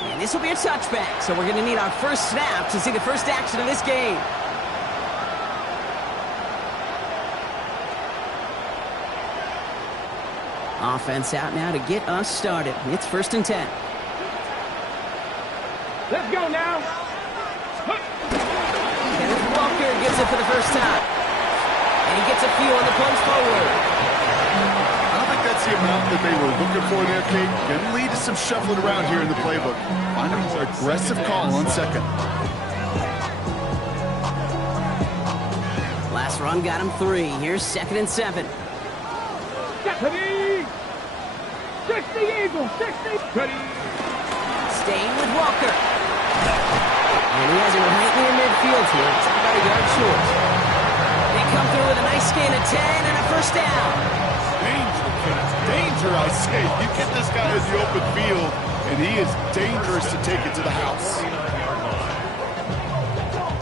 And this will be a touchback, so we're going to need our first snap to see the first action of this game. Offense out now to get us started. It's 1st and 10. Let's go now. Kenneth Walker gets it for the first time. And he gets a few on the punch forward. I don't think that's the amount that they were looking for there, Kate. Going to lead to some shuffling around here in the playbook. Find a more aggressive call on second. Last run got him 3. Here's 2nd and 7. Ready. 60 Eagles, 60. Ready. Staying with Walker. And he has him right near midfield here. It's about a yard short. They come through with a nice gain of 10 and a first down. Danger, kids. Danger, I say. You get this guy in the open field, and he is dangerous to take it to the house.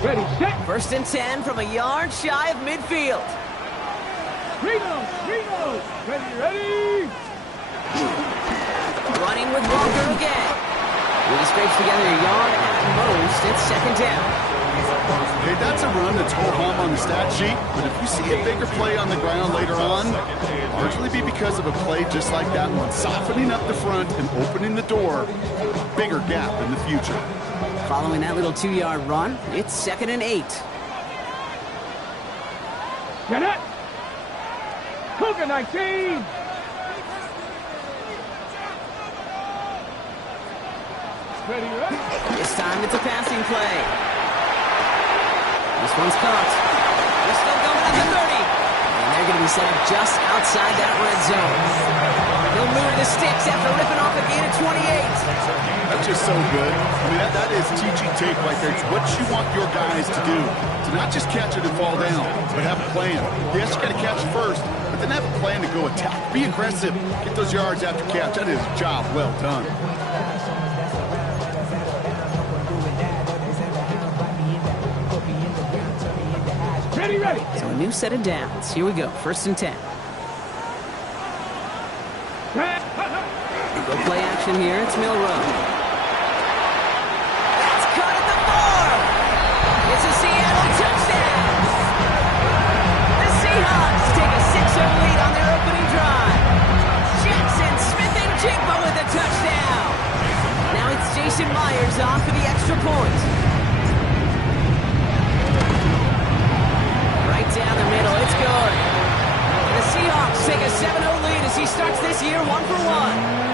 Ready, set. 1st and 10 from a yard shy of midfield. Reno. Ready. Running with Walker again. He scrapes together a yard at most. It's 2nd down. Hey, that's a run that's ho-hum on the stat sheet, but if you see a bigger play on the ground later on, largely be because of a play just like that one, softening up the front and opening the door, a bigger gap in the future. Following that little 2-yard run, it's 2nd and 8. Get it. Cougar 19. Ready. This time it's a passing play. This one's caught. They're still going at the 30. And they're going to be set up just outside that red zone. He'll move the sticks after ripping off a gain of 28. That's just so good. I mean, that is teaching tape right there. It's what you want your guys to do. To not just catch it and fall down, but have a plan. Yes, you got to catch first, but then have a plan to go attack. Be aggressive. Get those yards after catch. That is a job well done. Ready. So a new set of downs. Here we go. 1st and 10. Go play action here. It's Milrow. That's cut at the 4. It's a Seattle touchdown. The Seahawks take a 6-0 lead on their opening drive. Jackson Smith-Njigba with a touchdown. Now it's Jason Myers on for the extra point. Right down the middle. It's good. The Seahawks take a 7-0 lead as he starts this year 1 for 1.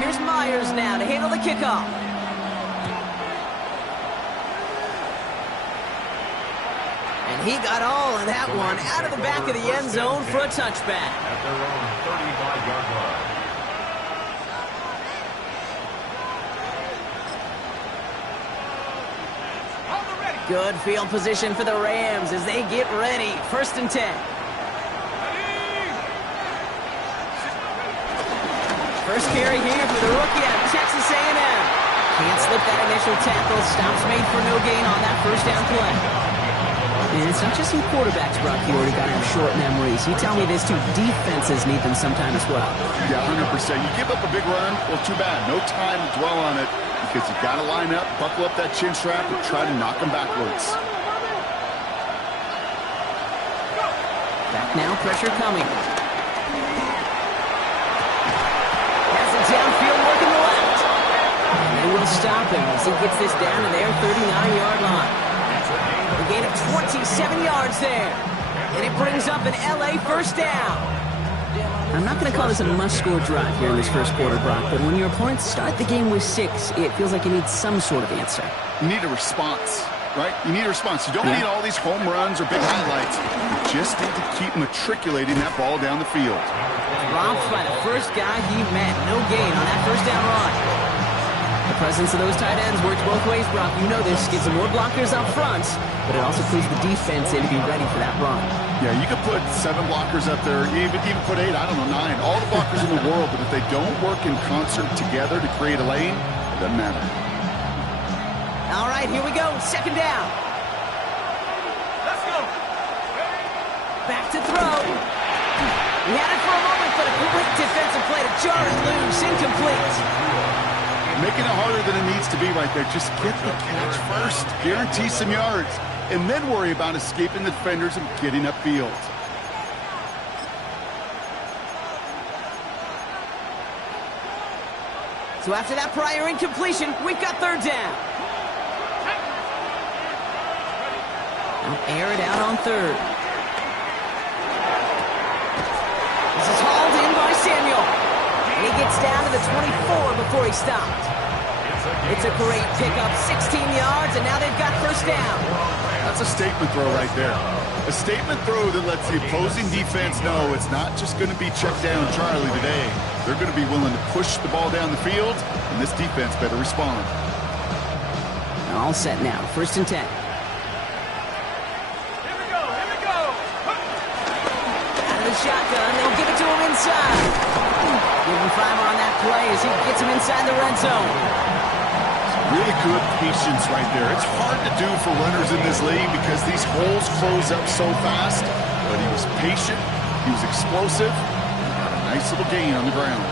Here's Myers now to handle the kickoff. And he got all of that one out of the back of the end zone for a touchback. At their own 35-yard line. Good field position for the Rams as they get ready. 1st and 10. First carry here for the rookie out of Texas A&M. Can't slip that initial tackle. Stops made for no gain on that first down play. And it's not just some quarterbacks, Brock, you already got your short memories. You tell me this too, defenses need them sometime as well. Yeah, 100%. You give up a big run, well, too bad. No time to dwell on it because you got to line up, buckle up that chin strap, and try to knock them backwards. Back now, pressure coming. Downfield working the left. And they will stop him as he gets this down to their 39-yard line. A gain of 27 yards there. And it brings up an LA first down. I'm not going to call this a must-score drive here in this first quarter, Brock, but when your opponents start the game with 6, it feels like you need some sort of answer. You need a response, right? You need a response. You don't need all these home runs or big highlights. You just need to keep matriculating that ball down the field. Romped by the first guy he met. No gain on that first down run. The presence of those tight ends works both ways, Brock. You know this. Gives them more blockers up front, but it also clues the defense in to be ready for that run. Yeah, you could put 7 blockers up there, even put 8, I don't know, 9. All the blockers in the world, but if they don't work in concert together to create a lane, it doesn't matter. right, here we go. Second down. Let's go. Back to throw. He had it for a moment, but a quick defensive play to jar it loose. Incomplete. Making it harder than it needs to be right there. Just get the catch first. Guarantee some yards. And then worry about escaping the defenders and getting upfield. So after that prior incompletion, we've got third down. Now air it out on third. This is hauled in by Samuel. And he gets down to the 24 before he stopped. It's a great pickup, 16 yards, and now they've got first down. That's a statement throw right there. A statement throw that lets the opposing defense know it's not just going to be check down Charlie today. They're going to be willing to push the ball down the field, and this defense better respond. All set now, first and 10. Here we go. Here we go. Out of the shotgun, they'll give it to him inside. Give him 5 on that play as he gets him inside the red zone. Really good patience right there. It's hard to do for runners in this league because these holes close up so fast. But he was patient, he was explosive, got a nice little gain on the ground.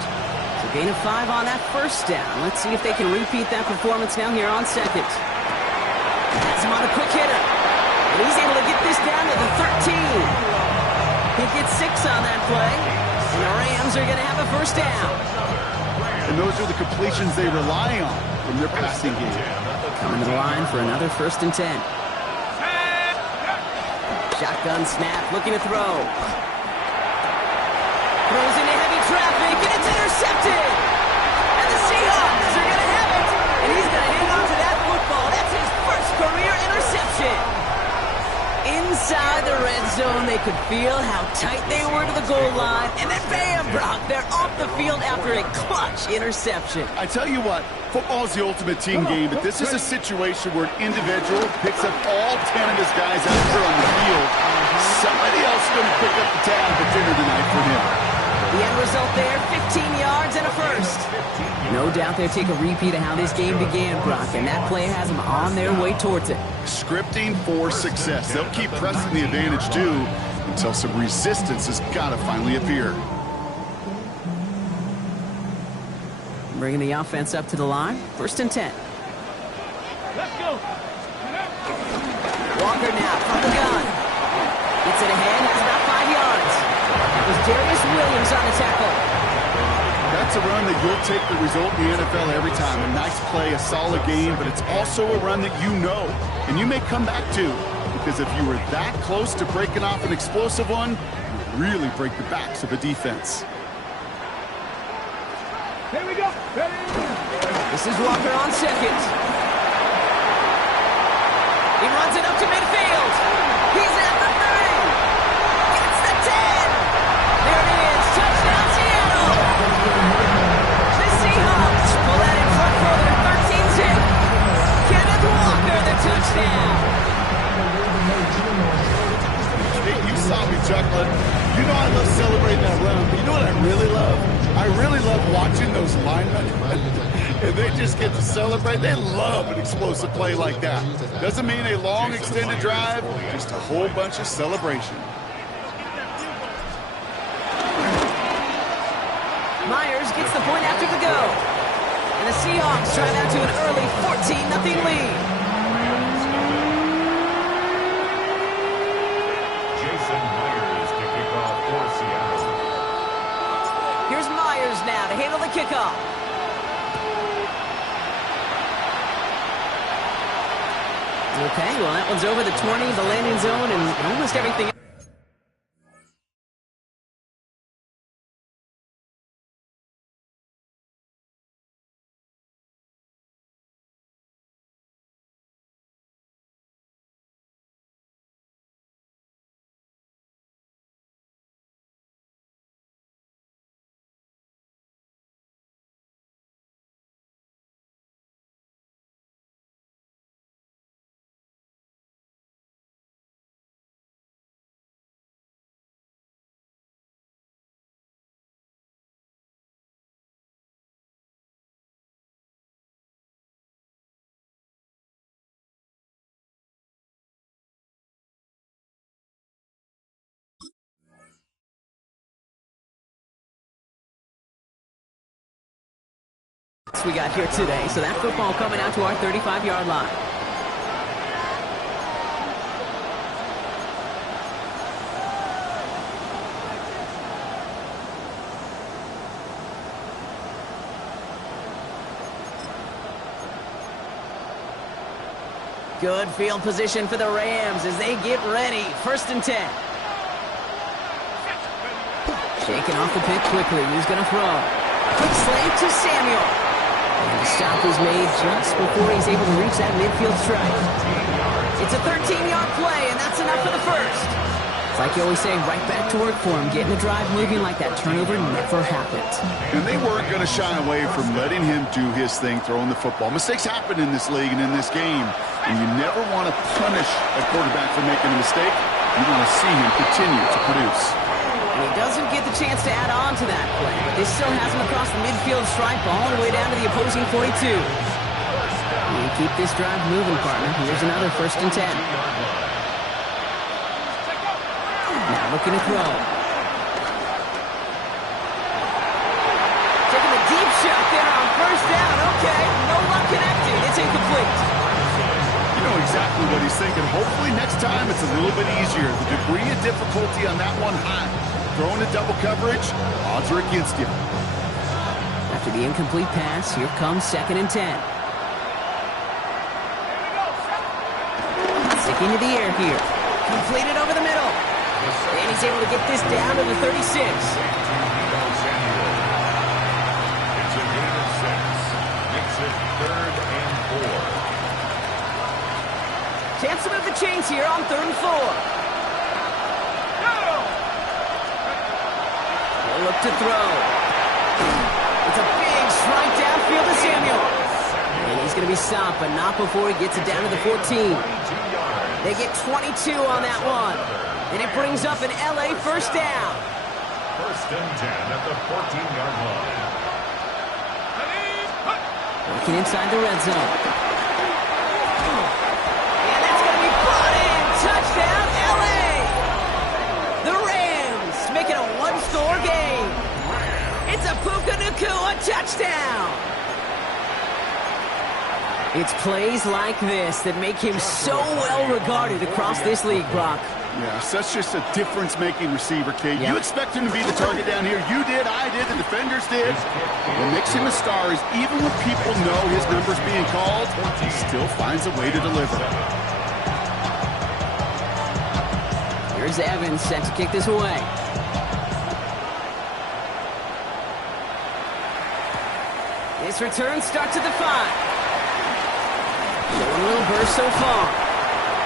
So gain of 5 on that first down. Let's see if they can repeat that performance now here on second. That's him on a quick hitter. And he's able to get this down to the 13. He gets 6 on that play. And the Rams are going to have a first down. And those are the completions they rely on from their passing game. Coming to the line for another first and 10. Shotgun snap, looking to throw. Throws into heavy traffic, and it's intercepted. And the Seahawks are going to have it. And he's going to hang on to that football. That's his first career interception. Inside the red zone, they could feel how tight they were to the goal line. And then bam, Brock, they're off the field after a clutch interception. I tell you what, football is the ultimate team game, but this is a situation where an individual picks up all 10 of his guys out there on the field. Somebody else is going to pick up the tab at dinner tonight for him. The end result there, 15 yards and a first. No doubt they'll take a repeat of how this game began, Brock, and that play has them on their way towards it. Scripting for success. They'll keep pressing the advantage, too, until some resistance has got to finally appear. Bringing the offense up to the line, first and 10. Let's go. Walker now from the gun. Gets it ahead, has about 5 yards. That was Darius Williams on the tackle. That's a run that you'll take the result in the NFL every time. A nice play, a solid game, but it's also a run that you know and you may come back to, because if you were that close to breaking off an explosive one, you would really break the backs of a defense. Here we go. Ready? This is Walker on second. He runs it up to midfield. He's at the 30. Gets the 10. There it is. Touchdown, Seattle. The Seahawks pull that in front for their 13-zip. Kenneth Walker, the touchdown. Hey, you saw me chuckling. You know I love celebrating that run, but you know what I really love? I really love watching those linemen. And they just get to celebrate. They love an explosive play like that. Doesn't mean a long extended drive, just a whole bunch of celebration. Myers gets the point after the go. And the Seahawks drive out to an early 14-0 lead. Jason Myers to kick off for Seattle. Here's Myers now to handle the kickoff. Okay, well, that one's over the 20, the landing zone, and almost everything We got here today, so that football coming out to our 35-yard line. Good field position for the Rams as they get ready. 1st and 10. Shaking off the pick quickly. Who's going to throw? Quick slant to Samuel. And the stop is made just before he's able to reach that midfield strike. It's a 13-yard play, and that's enough for the first. It's like you always say, right back to work for him. Getting the drive moving like that turnover never happened. And they weren't going to shy away from letting him do his thing, throwing the football. Mistakes happen in this league and in this game, and you never want to punish a quarterback for making a mistake. You want to see him continue to produce. And he doesn't get the chance to add on to that play, but this still has him across the midfield stripe all the way down to the opposing 42. You keep this drive moving, partner. Here's another 1st and 10. Now looking to throw. Taking a deep shot there on 1st down. Okay, no luck connected. It's incomplete. You know exactly what he's thinking. Hopefully next time it's a little bit easier. The degree of difficulty on that one high. Throwing a double coverage, odds are against you. After the incomplete pass, here comes 2nd and 10. Sticking to the air here. Completed over the middle. And he's able to get this down to the 36. It's a gain of 6. Makes it 3rd and 4. Chance to move the chains here on 3rd and 4. He'll look to throw. It's a big strike downfield to Samuel. And he's going to be stopped, but not before he gets it down to the 14. They get 22 on that one. And it brings up an LA 1st down. 1st and 10 at the 14-yard line. Working inside the red zone. And that's going to be brought in. Touchdown, LA! The Rams make it a one-score game. It's a Puka Nacua touchdown. It's plays like this that make him so well regarded across this league, Brock. Yeah, such just a difference-making receiver, Kate. You expect him to be the target down here. You did, I did, the defenders did. What makes him a star is even when people know his number's being called, he still finds a way to deliver. Here's Evans set to kick this away. This return starts at the 5. Showing a little burst so far.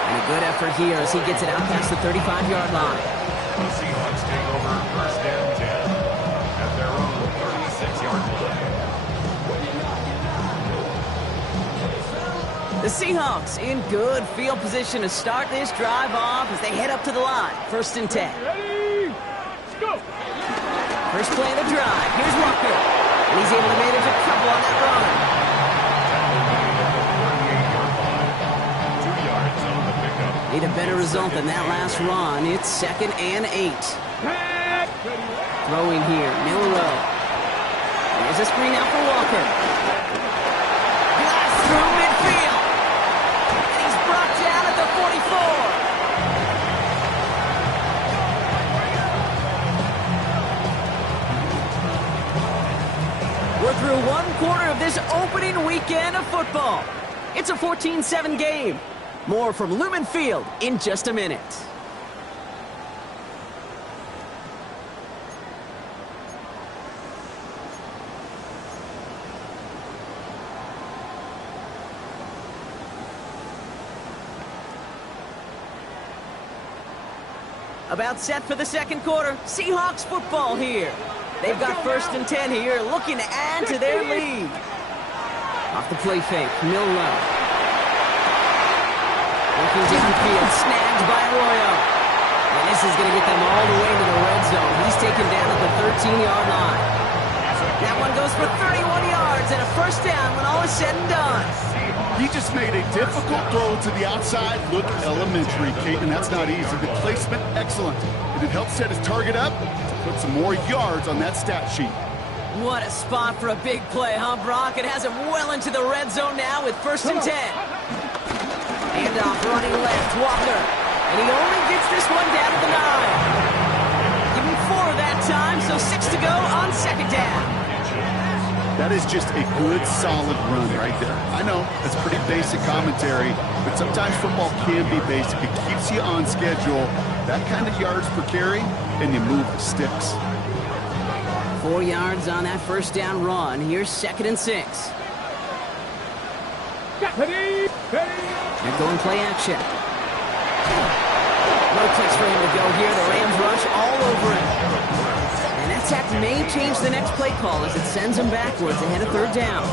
And a good effort here as he gets it out past the 35-yard line. The Seahawks take over 1st and 10 at their own 36-yard line. The Seahawks in good field position to start this drive off as they head up to the line. 1st and 10. Ready? Let's go. First play of the drive. Here's Walker. And he's able to manage a couple on that run. Need a better result than that last run. It's 2nd and 8. Throwing here, Milrow. There's a screen out for Walker. Blast through midfield. And he's brought down at the 44. We're through one quarter of this opening weekend of football. It's a 14-7 game. More from Lumen Field in just a minute. About set for the 2nd quarter. Seahawks football here. They've got 1st and 10 here, looking to add to their lead. Off the play fake, Milrow. Working downfield, snagged by Arroyo. And this is going to get them all the way to the red zone. He's taken down at the 13-yard line. That one goes for 31 yards and a 1st down when all is said and done. He just made a difficult throw to the outside. Look elementary, Kate, and that's not easy. The placement, excellent. And it helped set his target up to put some more yards on that stat sheet. What a spot for a big play, huh, Brock? It has him well into the red zone now with 1st and 10. Handoff running left, Walker. And he only gets this one down to the 9. Give him 4 that time, so 6 to go on 2nd down. That is just a good, solid run right there. I know, it's pretty basic commentary, but sometimes football can be basic. It keeps you on schedule. That kind of yards per carry, and you move the sticks. 4 yards on that 1st down run. Here's 2nd and 6. Ready. They're going play action. No place for him to go here. The Rams rush all over him. And that sack may change the next play call as it sends him backwards ahead of 3rd down.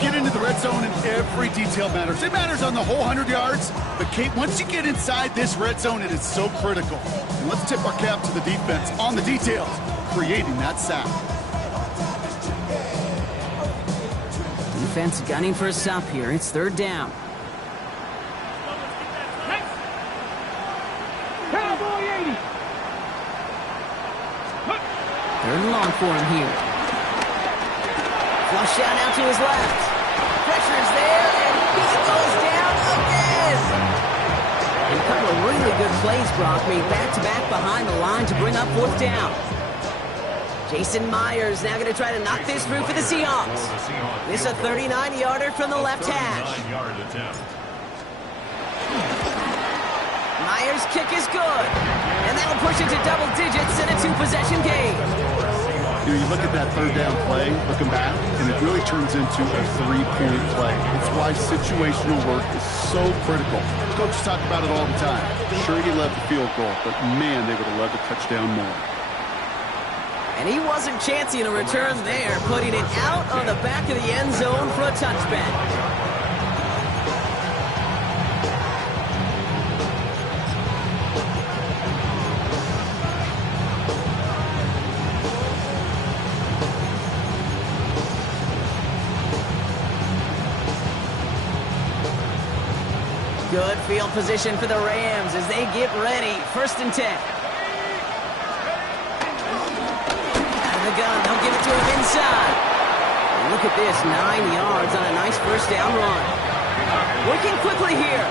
Get into the red zone and every detail matters. It matters on the whole 100 yards. But, Kate, once you get inside this red zone, it is so critical. And let's tip our cap to the defense on the details, creating that sack. Defense gunning for a stop here. It's 3rd down. Cowboy 80. 3rd and long for him here. Flush out out to his left. Pressure's there, and he goes down again. A couple of really good plays, Brock, made back-to-back behind the line to bring up 4th down. Jason Myers now going to try to knock this through for the Seahawks. This is a 39-yarder from the left hash. Myers' kick is good. And that'll push it to double digits in a 2-possession game. You look at that 3rd down play, looking back, and it really turns into a 3-point play. It's why situational work is so critical. Coaches talk about it all the time. Sure, you love the field goal, but man, they would have loved a touchdown more. And he wasn't chancing a return there, putting it out on the back of the end zone for a touchback. Good field position for the Rams as they get ready. 1st and 10. The gun, they'll give it to him inside. And look at this, 9 yards on a nice 1st down run. Working quickly here.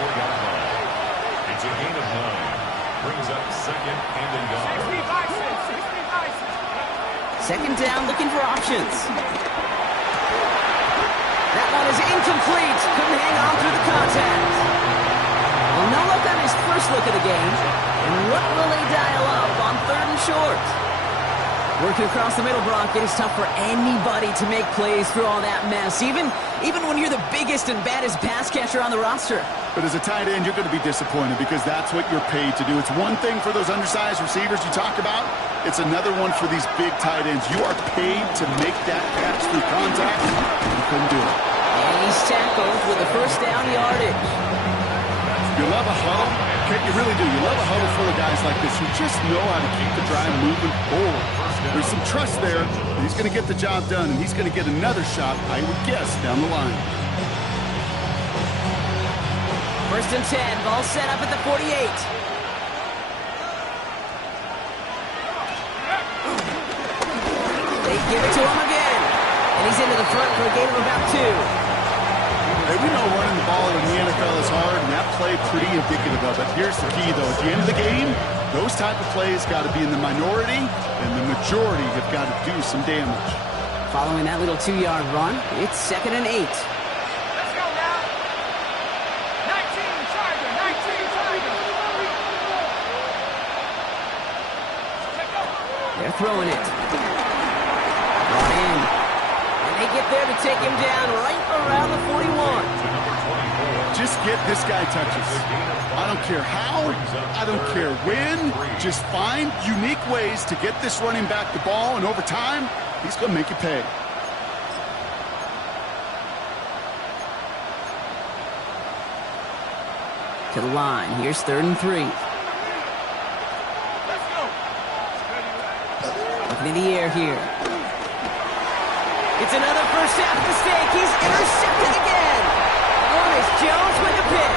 It's a gain of 9. Brings up 2nd and goal. 2nd down, looking for options. That one is incomplete. Couldn't hang on through the contact. Well, no luck on his first look of the game. And what will they dial up on 3rd and short? Working across the middle, Brock, it is tough for anybody to make plays through all that mess, even when you're the biggest and baddest pass catcher on the roster. But as a tight end, you're going to be disappointed because that's what you're paid to do. It's one thing for those undersized receivers you talk about. It's another one for these big tight ends. You are paid to make that catch through contact. You couldn't do it. And he's tackled with the 1st down yardage. You love a huddle. Okay, you really do. You love a huddle full of guys like this who just know how to keep the drive moving forward. There's some trust there. He's going to get the job done, and he's going to get another shot, I would guess, down the line. 1st and 10. Ball set up at the 48. They give it to him again. And he's into the front for a gain of about 2. Hey, we know running the ball in the NFL is hard, and that play pretty indicative of it. Here's the key, though. At the end of the game, those type of plays got to be in the minority, and the majority have got to do some damage. Following that little 2-yard run, it's 2nd and 8. Let's go now. 19 Tiger. They're throwing it. Brought in. And they get there to take him down right around the 41. Just get this guy touches. I don't care how, I don't care when. Just find unique ways to get this running back the ball, and over time, he's going to make you pay. To the line. Here's 3rd and 3. Looking in the air here. It's another first half mistake. He's intercepted again. Ernest Jones with the pick.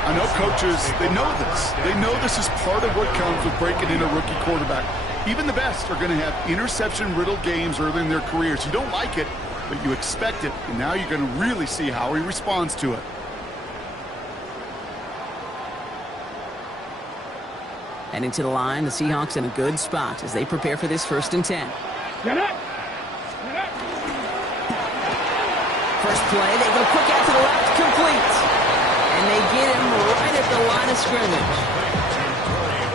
I know coaches, they know this. They know this is part of what comes with breaking in a rookie quarterback. Even the best are going to have interception-riddled games early in their careers. You don't like it, but you expect it, and now you're going to really see how he responds to it. Heading to the line, the Seahawks in a good spot as they prepare for this 1st and 10. Get it. First play, they go quick out to the left, complete. And they get him right at the line of scrimmage.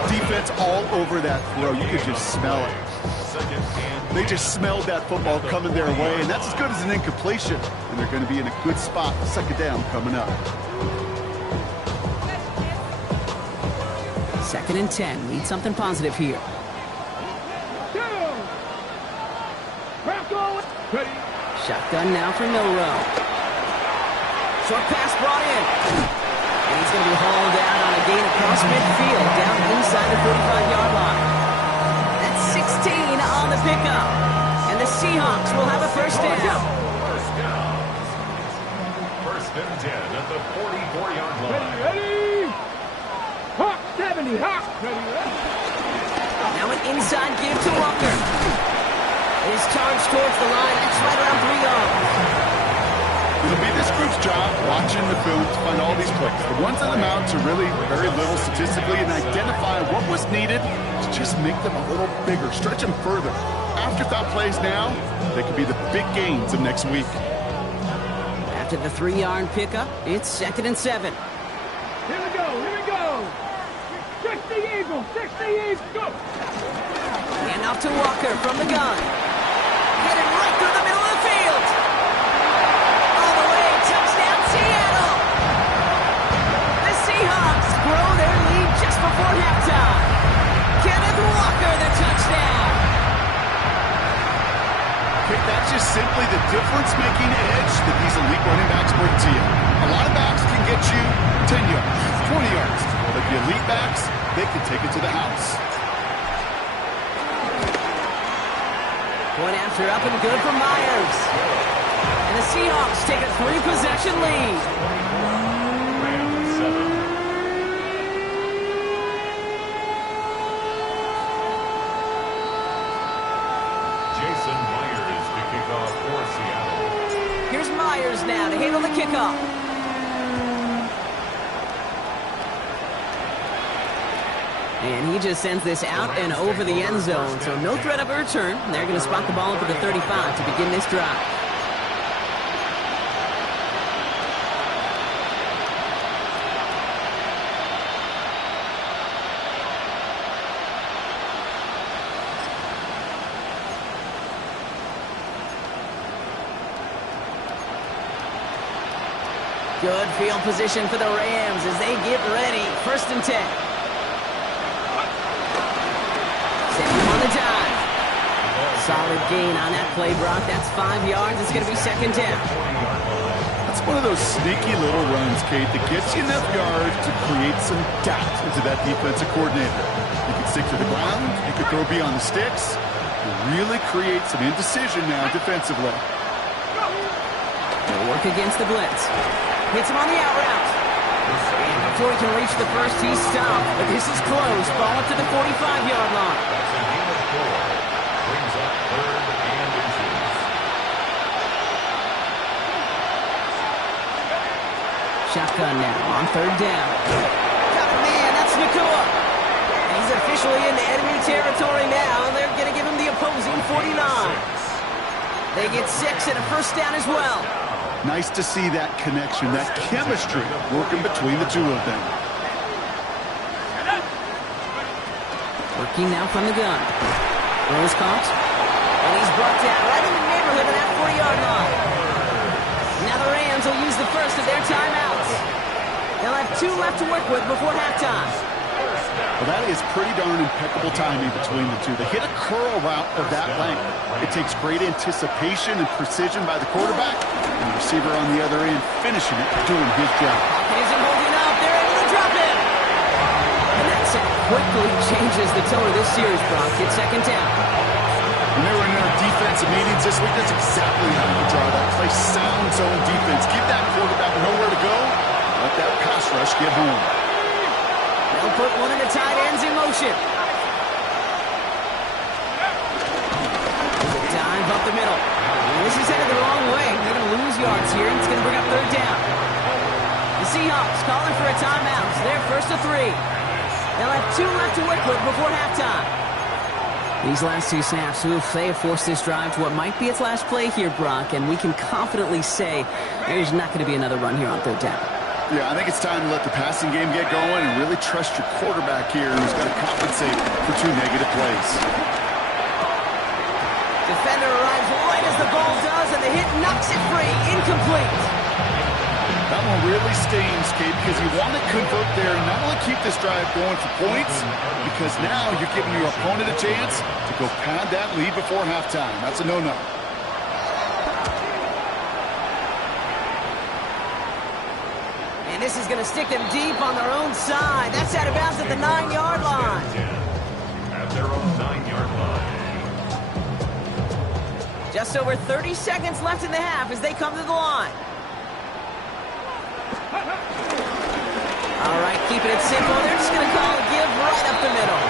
Defense all over that throw. You could just smell it. They just smelled that football coming their way, and that's as good as an incompletion. And they're going to be in a good spot. 2nd down coming up. 2nd and 10. Need something positive here. Shotgun now for Milrow. Short pass brought in. And he's going to be hauled out on a gain across midfield, down inside the 45-yard line. That's 16 on the pickup. And the Seahawks will have a 1st down. 1st and 10 at the 44-yard line. Ready. Hawk 70. Hawk. Ready. Now an inside give to Walker. His charge towards the line. That's right around 3 yards. It'll be this group's job watching the film to find all these plays. The ones that amount to really very little statistically and identify what was needed to just make them a little bigger, stretch them further. Afterthought plays now, they could be the big gains of next week. After the 3-yard pickup, it's 2nd and 7. Here we go. 60 Eagles. 60 Eagles. Go. And off to Walker from the gun. Headed right through the middle of the field. All the way, touchdown Seattle. The Seahawks grow their lead just before halftime. Kenneth Walker, the touchdown. Okay, that's just simply the difference-making edge that these elite running backs bring to you. A lot of backs can get you 10 yards, 20 yards. But the elite backs, they can take it to the house. Point after up and good for Myers. And the Seahawks take a 3-possession lead. Rams 7. Jason Myers to kick off for Seattle. Here's Myers now to handle the kickoff. And he just sends this out and over the end zone, so no threat of a return. They're going to spot the ball up at the 35 to begin this drive. Good field position for the Rams as they get ready. 1st and 10. On the dive. Solid gain on that play, Brock. That's 5 yards. It's going to be 2nd down. That's one of those sneaky little runs, Kate, that gets you enough yards to create some doubt into that defensive coordinator. You can stick to the ground. You could throw beyond the sticks. You really create some indecision now defensively. They'll work against the blitz. Hits him on the out route. And before he can reach the first, he's stopped. But this is close. Ball up to the 45-yard line. Brings up 3rd and inches. Shotgun now on 3rd down. Got a man. That's Nakua. And he's officially into enemy territory now. They're going to give him the opposing 49. They get 6 and a 1st down as well. Nice to see that connection, that chemistry working between the two of them. Working now from the gun. Rose caught. And he's brought down right in the neighborhood of that 40-yard line. Now the Rams will use the first of their timeouts. They'll have 2 left to work with before halftime. Well, that is pretty darn impeccable timing between the two. They hit a curl route of that length. It takes great anticipation and precision by the quarterback, and the receiver on the other end finishing it, doing his job. It isn't holding up. They're able to drop it. And that set quickly changes the tone of this series, Brock. It's 2nd down. When they were in our defensive meetings this week, that's exactly how you draw that. Play sound zone defense. Give that quarterback nowhere to go. Let that pass rush get home. They'll put one of the tight ends in motion. There's a dive up the middle. And this is headed the wrong way. They're going to lose yards here, and it's going to bring up third down. The Seahawks calling for a timeout. So they're first to 3. They'll have 2 left to work with before halftime. These last 2 snaps, they have forced this drive to what might be its last play here, Brock, and we can confidently say there's not going to be another run here on third down. Yeah, I think it's time to let the passing game get going and really trust your quarterback here, who's got to compensate for 2 negative plays. Defender arrives right as the ball does, and the hit knocks it free. Incomplete. That one really stings, Kate, because you want to convert there and not only keep this drive going for points, because now you're giving your opponent a chance to go pad that lead before halftime. That's a no-no. And this is going to stick them deep on their own side. That's out of bounds at the 9-yard line. At their own 9-yard line. Just over 30 seconds left in the half as they come to the line. All right, keeping it simple. They're just going to call a give right up the middle.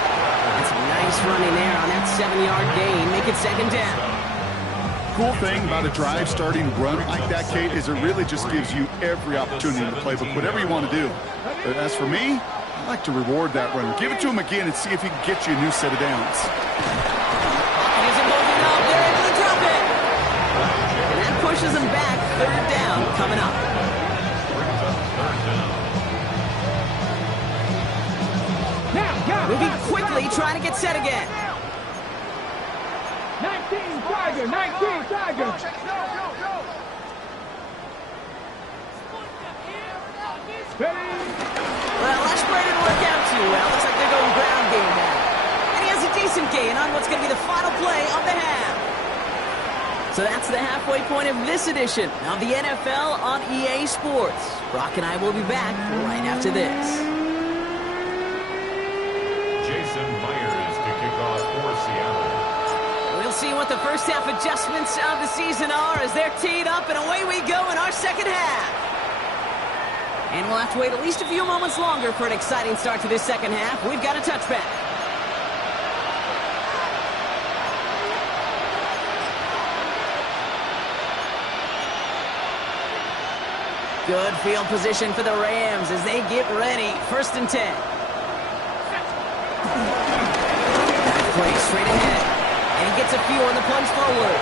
That's a nice running there on that 7-yard gain. Make it second down. Cool thing about a drive starting run like that, Kate, is it really just gives you every opportunity in the playbook, whatever you want to do. But as for me, I like to reward that runner. Give it to him again and see if he can get you a new set of downs. Isn't moving up. They're able to drop it. And that pushes them back. Third down coming up. Moving quickly, trying to get set again. 19 Tiger, 19 Tiger. Ready? Well, that play didn't work out too well. Looks like they're going ground game now. And he has a decent gain on what's going to be the final play of the half. So that's the halfway point of this edition of the NFL on EA Sports. Brock and I will be back right after this. We'll see what the first half adjustments of the season are as they're teed up, and away we go in our second half. And we'll have to wait at least a few moments longer for an exciting start to this second half. We've got a touchback. Good field position for the Rams as they get ready. First and 10. Play straight ahead. And he gets a few on the plunge forward.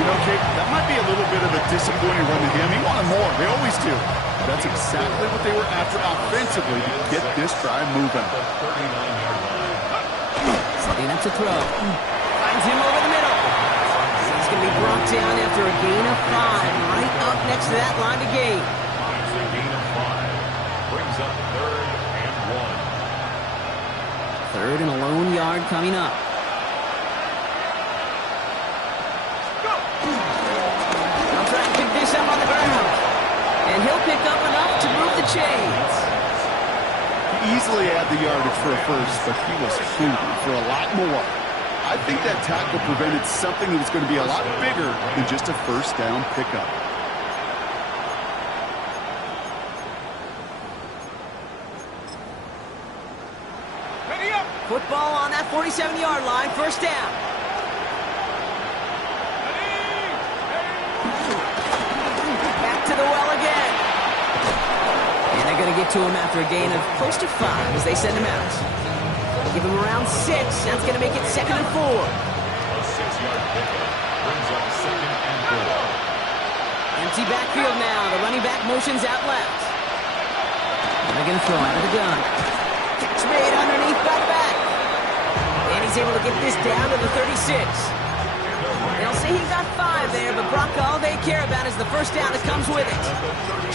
You know, Kate, that might be a little bit of a disappointing run to him. He wanted more. They always do. That's exactly what they were after offensively to get this drive moving. Setting up to throw. Finds him over the middle. He's going to be brought down after a gain of 5. Right up next to that line to gain. It's a gain of 5. Brings up 3rd and 1. Third and a lone yard coming up. They'll try and pick this up on the ground. And he'll pick up enough to move the chains. He easily had the yardage for a first, but he was hungry for a lot more. I think that tackle prevented something that was going to be a lot bigger than just a first down pickup. Football on that 47-yard line, first down. Back to the well again. And they're going to get to him after a gain of close to 5 as they send him out. Give him around 6. That's going to make it 2nd and 4. A 6-yard pickup brings up 2nd and 4. Empty backfield now. The running back motions out left. And they're going to throw out of the gun. Catch made underneath by the back. And he's able to get this down to the 36. They'll say he got 5 there, but Brock, all they care about is the first down that comes with it.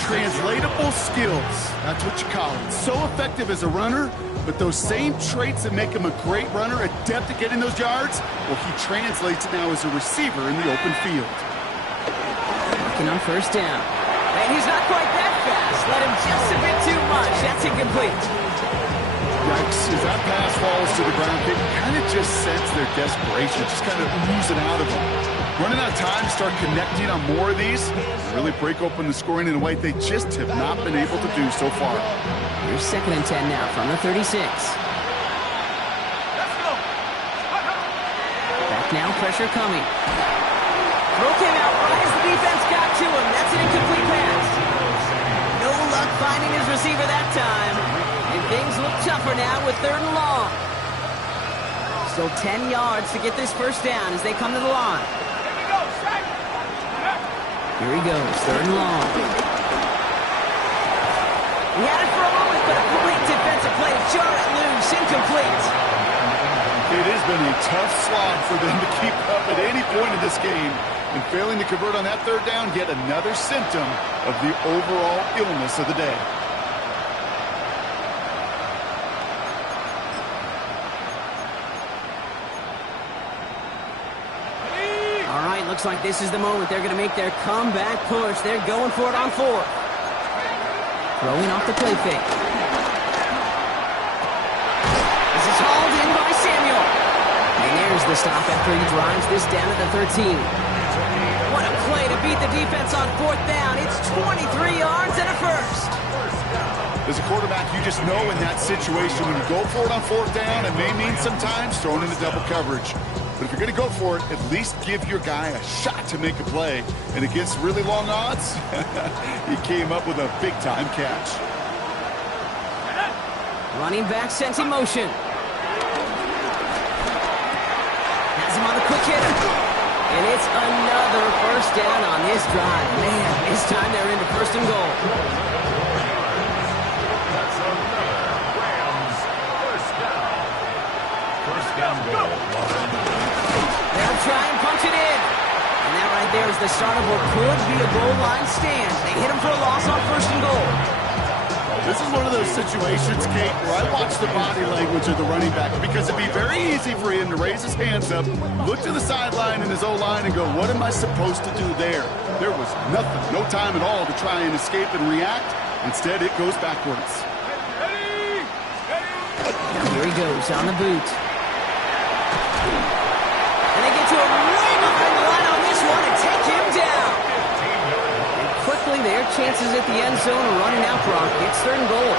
Translatable skills. That's what you call it. So effective as a runner, but those same traits that make him a great runner, adept at getting those yards, well, he translates it now as a receiver in the open field. Working on first down. And he's not quite that fast. Let him just a bit too much. That's incomplete. Yikes, as that pass falls to the ground, they kind of just sense their desperation, just kind of oozing out of them. Running out of time to start connecting on more of these, really break open the scoring in a way they just have not been able to do so far. Here's 2nd and 10 now from the 36. Back now, pressure coming. Throw came out right as the defense got to him. That's an incomplete pass. No luck finding his receiver that time. And things look tougher now with 3rd and long. Still 10 yards to get this first down as they come to the line. Here he goes, 3rd and long. He had it for a moment, but a quick defensive play to jar it loose, incomplete. It has been a tough slog for them to keep up at any point in this game. And failing to convert on that 3rd down, yet another symptom of the overall illness of the day. All right, looks like this is the moment they're going to make their comeback push. They're going for it on 4th. Throwing off the play fake. This is hauled in by Samuel. And there's the stop after he drives this down at the 13. What a play to beat the defense on 4th down. It's 23 yards and a first. As a quarterback, you just know in that situation when you go for it on 4th down, it may mean sometimes throwing into double coverage. But if you're going to go for it, at least give your guy a shot to make a play. And against really long odds, he came up with a big-time catch. Running back sent in motion. Has him on the quick hitter. And it's another first down on this drive. Man, this time they're into 1st and goal. That's another Rams first down. First down goal. They'll try and punch it in. And that right there is the start of what could be a goal line stand. They hit him for a loss on 1st and goal. This is one of those situations, Kate, where I watch the body language of the running back because it'd be very easy for him to raise his hands up, look to the sideline in his O-line and go, what am I supposed to do there? There was nothing, no time at all to try and escape and react. Instead, it goes backwards. Now here he goes on the boot. And they get to him way behind the line on this one and take him down. Quickly, their chances at the end zone are running out, Brock. It's 3rd and goal.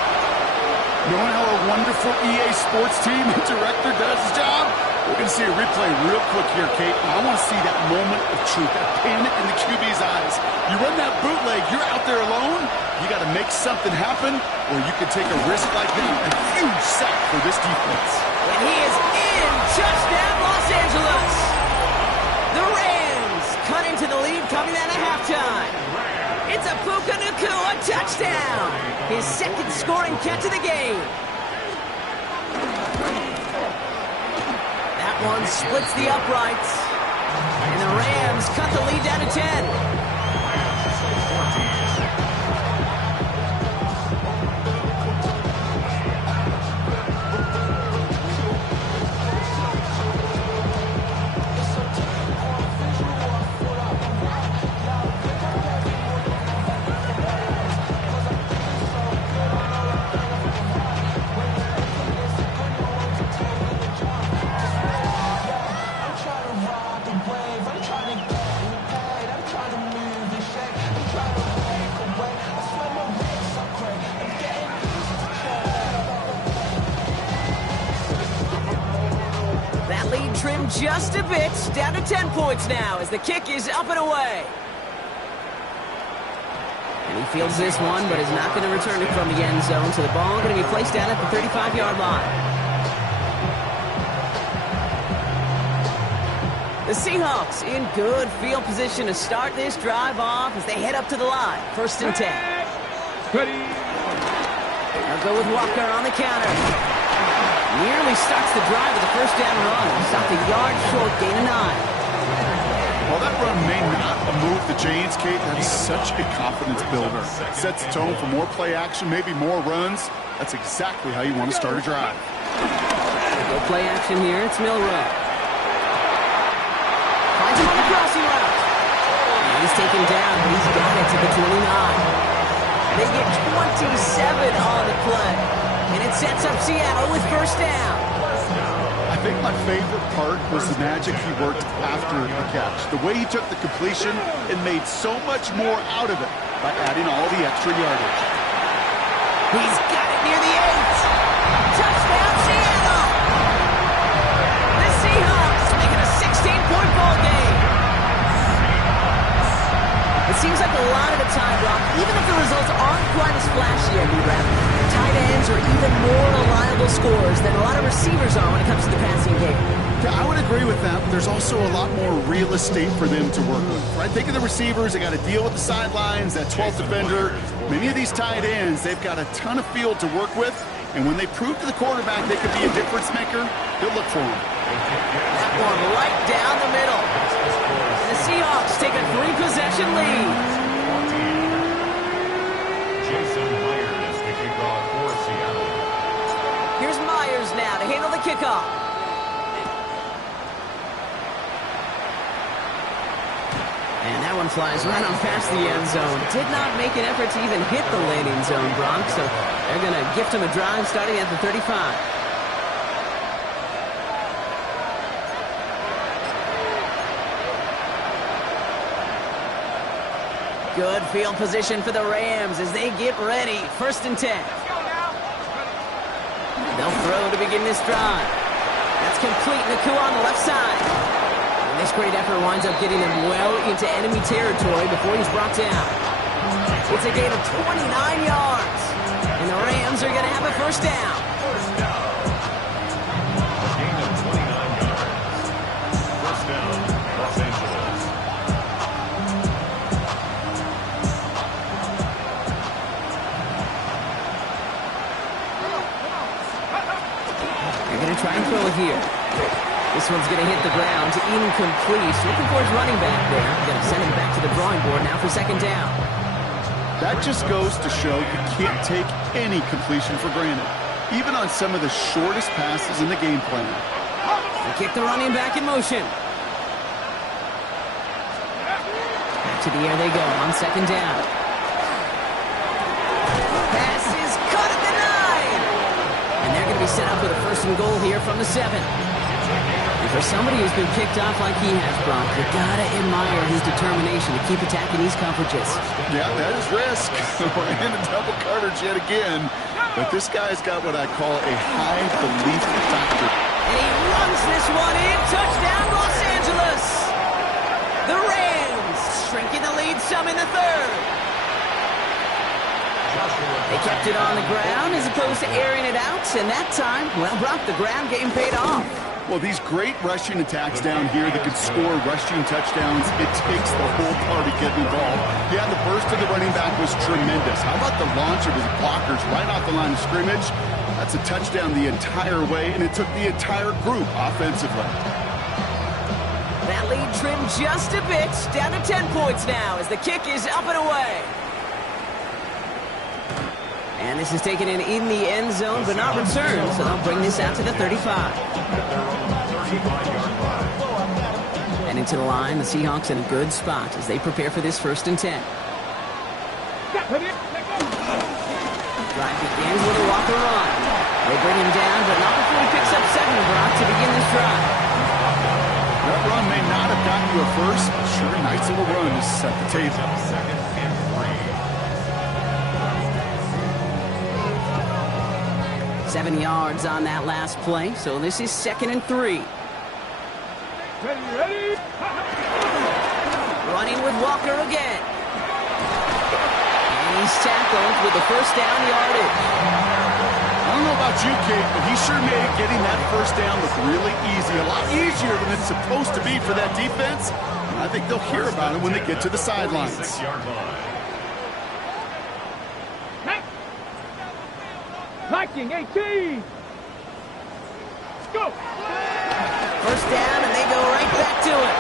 Knowing how a wonderful EA Sports team and director does his job, we're going to see a replay real quick here, Kate. I want to see that moment of truth, that panic in the QB's eyes. You run that bootleg, you're out there alone. You got to make something happen, or you can take a risk like that. A huge sack for this defense. And he is in. Touchdown, Los Angeles. The Rams cut into the lead coming out of halftime. It's a Puka Nacua touchdown. His 2nd scoring catch of the game. That one splits the uprights. And the Rams cut the lead down to 10. Trimmed just a bit, down to 10 points now as the kick is up and away. And he fields this one, but is not going to return it from the end zone, so the ball going to be placed down at the 35-yard line. The Seahawks in good field position to start this drive off as they head up to the line. 1st and 10. Ready. They'll go with Walker on the counter. Nearly starts the drive with a first down run. Stopped a yard short, gain of 9. While that run may not move the chains, Kate, that is such a confidence builder. Sets the tone for more play action, maybe more runs. That's exactly how you want to start a drive. Go play action here. It's Milrow. Finds him on the crossing route. And he's taken down. He's got it to the 29. They get 27 on the play. And it sets up Seattle with first down. I I think my favorite part was the magic he worked after the catch. The way he took the completion and made so much more out of it by adding all the extra yardage. He's got it near the 8. Touchdown, Seattle! The Seahawks make it a 16-point ball game. It seems like a lot of the time, Brock, even if the results aren't quite as flashy every round, tight ends are even more reliable scorers than a lot of receivers are when it comes to the passing game. Yeah, I would agree with that, but there's also a lot more real estate for them to work with. Right? Think of the receivers. They got to deal with the sidelines, that 12th defender. Many of these tight ends, they've got a ton of field to work with, and when they prove to the quarterback they could be a difference maker, they'll look for him. That one right down the middle. The Seahawks take a 3-possession lead. Jason Myers, the kickoff for Seattle. Here's Myers now to handle the kickoff. And that one flies right on past the end zone. Did not make an effort to even hit the landing zone, Bronx. So they're going to gift him a drive starting at the 35. Good field position for the Rams as they get ready. 1st and 10. They'll throw to begin this drive. That's complete. Nakua on the left side. And this great effort winds up getting him well into enemy territory before he's brought down. It's a gain of 29 yards. And the Rams are going to have a 1st down. Gain of 29 yards. 1st down, Los Angeles. They're going to try and throw it here. This one's going to hit the ground. Incomplete. Looking for his running back there. Going to send him back to the drawing board now for 2nd down. That just goes to show you can't take any completion for granted, even on some of the shortest passes in the game plan. They kick the running back in motion. Back to the air they go on 2nd down. Pass is cut at the 9. And they're going to be set up with a 1st and goal here from the 7. And for somebody who's been kicked off like he has, Brock, you got to admire his determination to keep attacking these coverages. Yeah, that is risk. We're in a double coverage yet again. But this guy's got what I call a high belief factor. And he runs this one in. Touchdown, Los Angeles. The Rams shrinking the lead some in the 3rd. They kept it on the ground as opposed to airing it out. And that time, well, Brock, the ground game paid off. Well, these great rushing attacks down here that can score rushing touchdowns, it takes the whole party getting involved. Yeah, the burst of the running back was tremendous. How about the launch of his blockers right off the line of scrimmage? That's a touchdown the entire way, and it took the entire group offensively. That lead trimmed just a bit, down to 10 points now as the kick is up and away. And this is taken in the end zone, but not returned, so they'll bring this out to the 35. And into the line, the Seahawks in a good spot as they prepare for this 1st and 10. Drive begins with a walker run. They bring him down, but not before he picks up 7, Brock, to begin this drive. That run may not have gotten you a 1st, but sure, nice little run to set the table. 2nd and 3. 7 yards on that last play, so this is 2nd and 3. Ready? Running with Walker again. And he's tackled with the 1st down yardage. I don't know about you, Kate, but he sure made getting that 1st down look really easy. A lot easier than it's supposed to be for that defense. And I think they'll hear about it when they get to the sidelines. 6-yard line. Viking 18. Let's go. 1st down, and they go right back to it.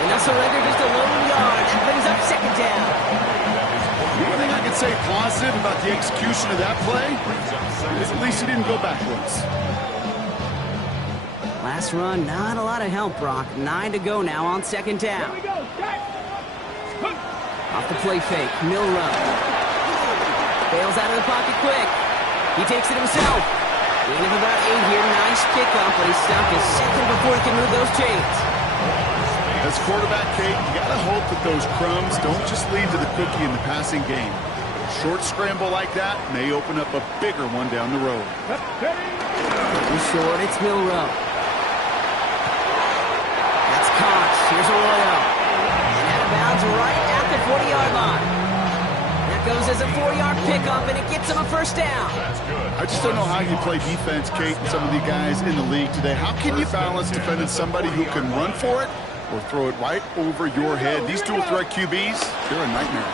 And they'll surrender just a lone yard. That brings up 2nd down. The only thing I can say positive about the execution of that play is at least he didn't go backwards. Last run, not a lot of help, Brock. 9 to go now on 2nd down. Here we go. Off the play fake, Milrow. Bails out of the pocket quick. He takes it himself. Gain of about 8 here. Nice pickup, but he stopped a second before he can move those chains. As quarterback, Kate, you got to hope that those crumbs don't just lead to the cookie in the passing game. A short scramble like that may open up a bigger one down the road. Too short, it's Milrow. That's Cox. Here's Arroyo. And out of bounds right at the 40-yard line. That goes as a 4-yard pickup, and it gets him a first down. I just don't know how you play defense, Kate, and some of the guys in the league today. How can you balance defending somebody who can run for it or throw it right over your head? These dual threat QBs, they're a nightmare.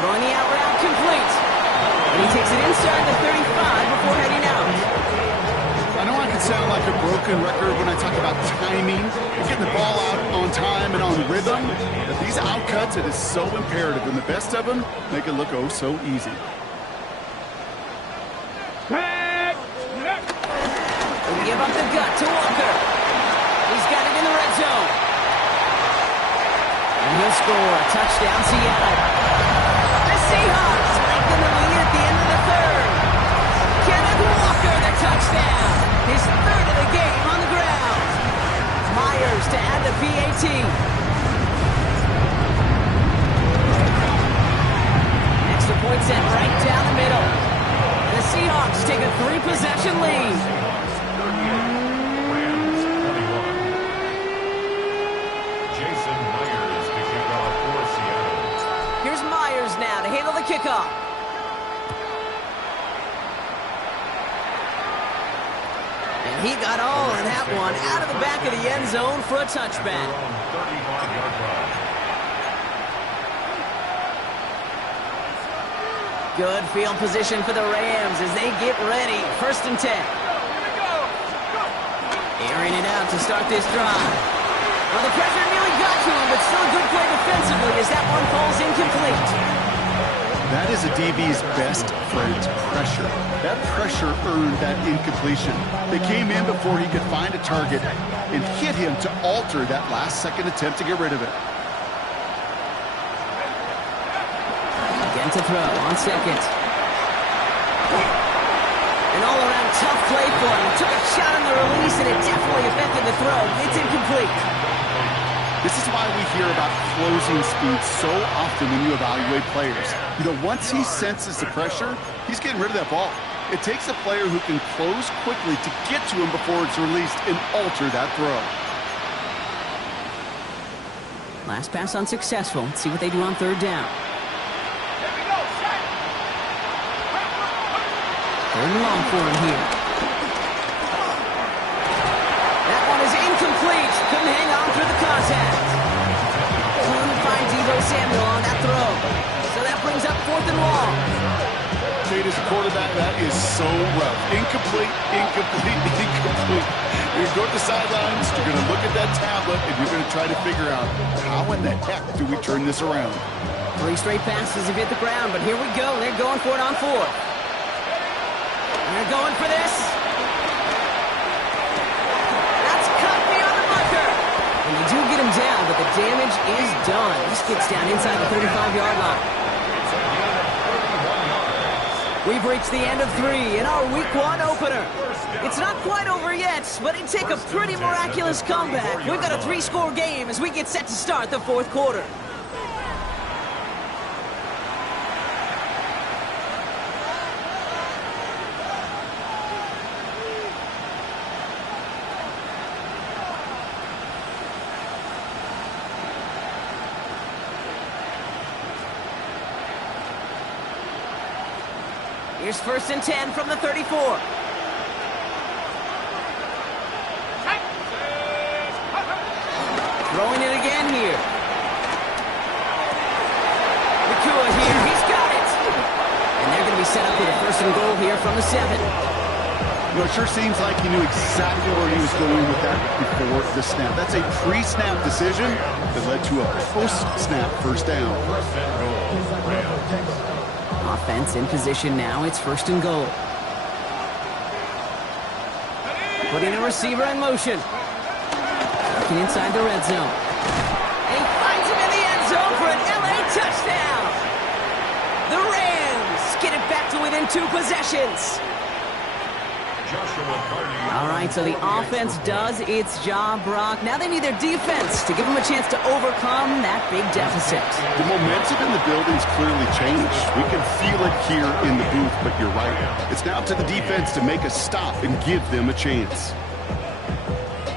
Throwing the out route complete. And he takes it inside the 35 before heading out. I know I can sound like a broken record when I talk about timing and getting the ball out on time and on rhythm, but these outcuts, it is so imperative, and the best of them make it look oh so easy. They give up the gut to Walker. He's got it in the red zone. And he'll score a touchdown, Seattle. The Seahawks lengthen the lead at the end of the third. Kenneth Walker, the touchdown. His third of the game on the ground. Myers to add the PAT. Extra point set right down the middle. And the Seahawks take a 3-possession lead. Rams 21. Jason Myers to kick off for Seattle. Here's Myers now to handle the kickoff. And he got all in that one out of the back of the end zone for a touchback. 35-yard line. Good field position for the Rams as they get ready. 1st and 10. Airing it out to start this drive. Well, the pressure nearly got to him, but still a good play defensively as that one falls incomplete. That is a DB's best friend, pressure. That pressure earned that incompletion. They came in before he could find a target and hit him to alter that last-second attempt to get rid of it. Again to throw on 2nd. An all-around tough play for him. Took a shot on the release, and it definitely affected the throw. It's incomplete. This is why we hear about closing speed so often when you evaluate players. You know, once he senses the pressure, he's getting rid of that ball. It takes a player who can close quickly to get to him before it's released and alter that throw. Last pass unsuccessful. Let's see what they do on 3rd down. 3rd and long for him here. That one is incomplete. Couldn't hang on through the contact. Couldn't find Deebo Samuel on that throw. So that brings up 4th and long. Kate, as a quarterback, that is so rough. Incomplete, incomplete, incomplete. You're going to the sidelines, you're going to look at that tablet, and you're going to try to figure out how in the heck do we turn this around. 3 straight passes have hit the ground, but here we go. They're going for it on 4th. They're going for this. That's cut beyond the marker. And they do get him down, but the damage is done. This gets down inside the 35-yard line. We've reached the end of 3 in our Week 1 opener. It's not quite over yet, but it'd take a pretty miraculous comeback. We've got a 3-score game as we get set to start the 4th quarter. Here's 1st and 10 from the 34. Throwing it again here. Nakua here, he's got it. And they're going to be set up with a 1st and goal here from the 7. You know, it sure seems like he knew exactly where he was going with that before the snap. That's a pre-snap decision that led to a post-snap 1st down. Offense in position now. It's 1st and goal. Putting a receiver in motion. Looking inside the red zone. And he finds him in the end zone for an LA touchdown. The Rams get it back to within within 2 possessions. All right, so the offense does its job, Brock. Now they need their defense to give them a chance to overcome that big deficit. The momentum in the building's clearly changed. We can feel it here in the booth, but you're right. It's now up to the defense to make a stop and give them a chance.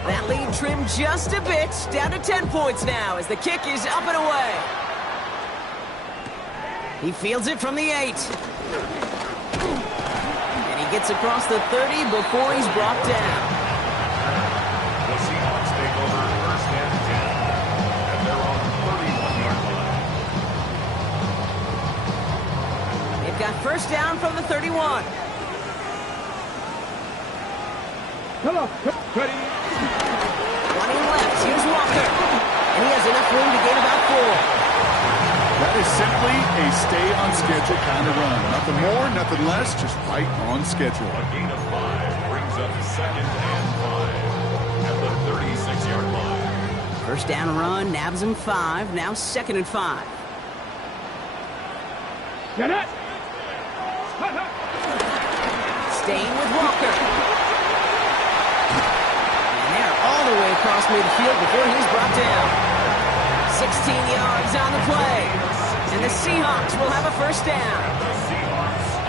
That lead trimmed just a bit, down to 10 points now as the kick is up and away. He fields it from the 8. Gets across the 30 before he's brought down. The Seahawks take over first and 10. And they're on the 31-yard line. They've got first down from the 31. Come on, ready. Running left, here's Walker. And he has enough room to gain about 4. That is simply a stay-on-schedule kind of run. Nothing more, nothing less, just right on schedule. A gain of 5 brings up second and 5 at the 36-yard line. First down run, nabs him 5. Now 2nd and 5. Get it. Staying with Walker. And they're all the way across midfield before he's brought down. 16 yards on the play. And the Seahawks will have a first down.